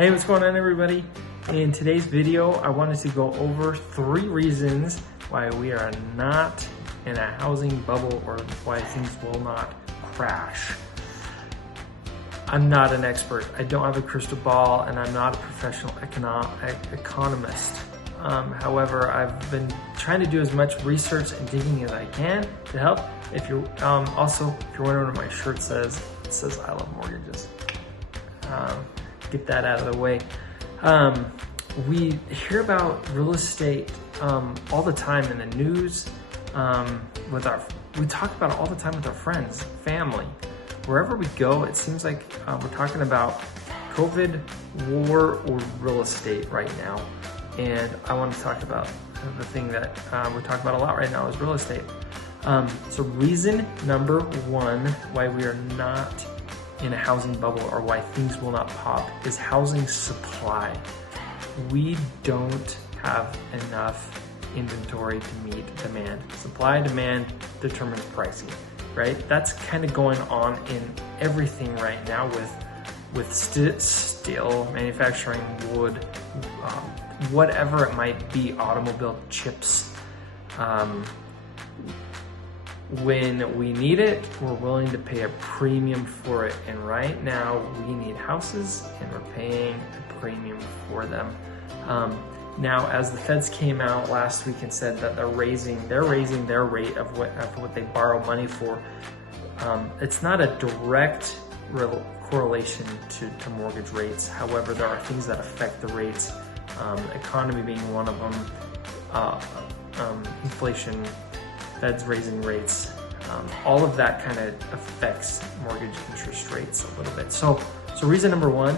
Hey, what's going on, everybody? In today's video, I wanted to go over 3 reasons why we are not in a housing bubble or why things will not crash. I'm not an expert. I don't have a crystal ball, and I'm not a professional economist. However, I've been trying to do as much research and digging as I can to help. If you're also, if you're wondering what my shirt says, it says I love mortgages. Get that out of the way. We hear about real estate all the time in the news. We talk about it all the time with our friends, family. Wherever we go, it seems like we're talking about COVID, war, or real estate right now. And I want to talk about the thing that we talk about a lot right now is real estate. So reason number 1 why we are not in a housing bubble or why things will not pop is housing supply. We don't have enough inventory to meet demand. Supply and demand determines pricing, right? That's kind of going on in everything right now with steel, manufacturing, wood, whatever it might be, automobile chips. When we need it, we're willing to pay a premium for it. And right now we need houses and we're paying a premium for them. Now, as the feds came out last week and said that they're raising their rate of what they borrow money for, it's not a direct correlation to mortgage rates. However, there are things that affect the rates, economy being one of them, inflation, Fed's raising rates, all of that kind of affects mortgage interest rates a little bit. So reason number 1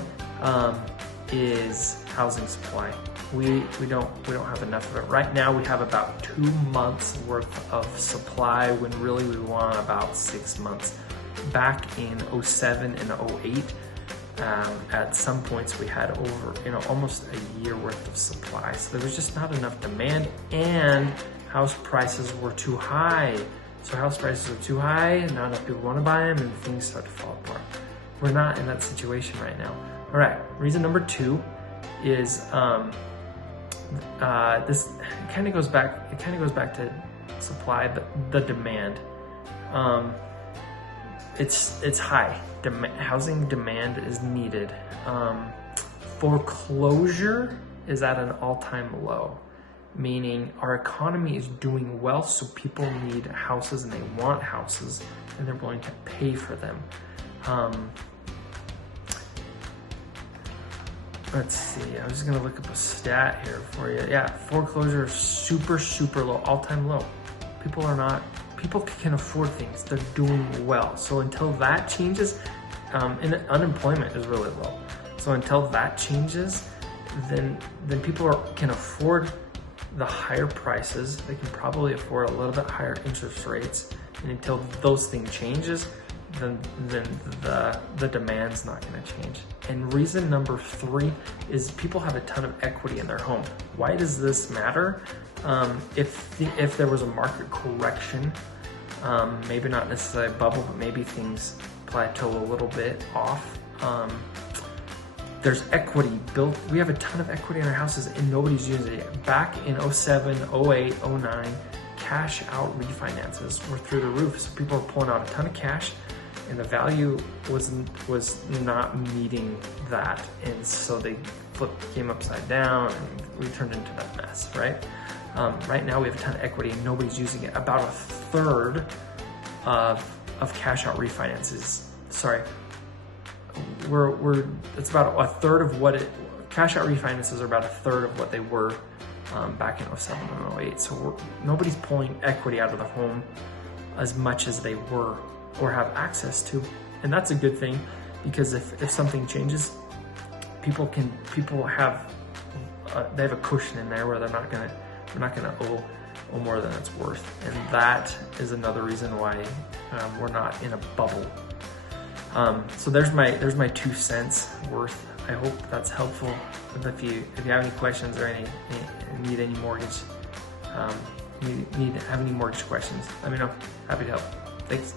is housing supply. We don't have enough of it. Right now we have about 2 months worth of supply when really we want about 6 months. Back in 07 and 08, at some points we had over almost a year worth of supply. So there was just not enough demand, and house prices were too high. So house prices are too high, and not enough people want to buy them, and things start to fall apart. We're not in that situation right now. All right, reason number 2 is this kind of goes back. It kind of goes back to supply, the demand. It's high. Housing demand is needed. Foreclosure is at an all-time low, meaning our economy is doing well, so people need houses and they want houses and they're willing to pay for them. Let's see, I was just gonna look up a stat here for you. Yeah, foreclosure is super low, all-time low. People can afford things, they're doing well. So until that changes, and unemployment is really low. So until that changes, then people can afford the higher prices. They can probably afford a little bit higher interest rates. And until those things changes, then the demand's not gonna change. And reason number 3 is people have a ton of equity in their home. Why does this matter? If there was a market correction, maybe not necessarily a bubble, but maybe things plateau a little bit off, there's equity built. We have a ton of equity in our houses and nobody's using it. Back in 07, 08, 09, cash out refinances were through the roof. So people were pulling out a ton of cash and the value was not meeting that. And so they came upside down and we turned into that mess, right? Right now we have a ton of equity and nobody's using it. About a third of cash out refinances, it's about a third of cash out refinances are about a third of what they were back in 07 and 08. So nobody's pulling equity out of the home as much as they were or have access to. And that's a good thing, because if something changes, people have they have a cushion in there where they're not gonna owe more than it's worth. And that is another reason why we're not in a bubble. So there's my 2 cents worth. I hope that's helpful. If you have any questions or need any mortgage, have any mortgage questions, let me know. Happy to help. Thanks.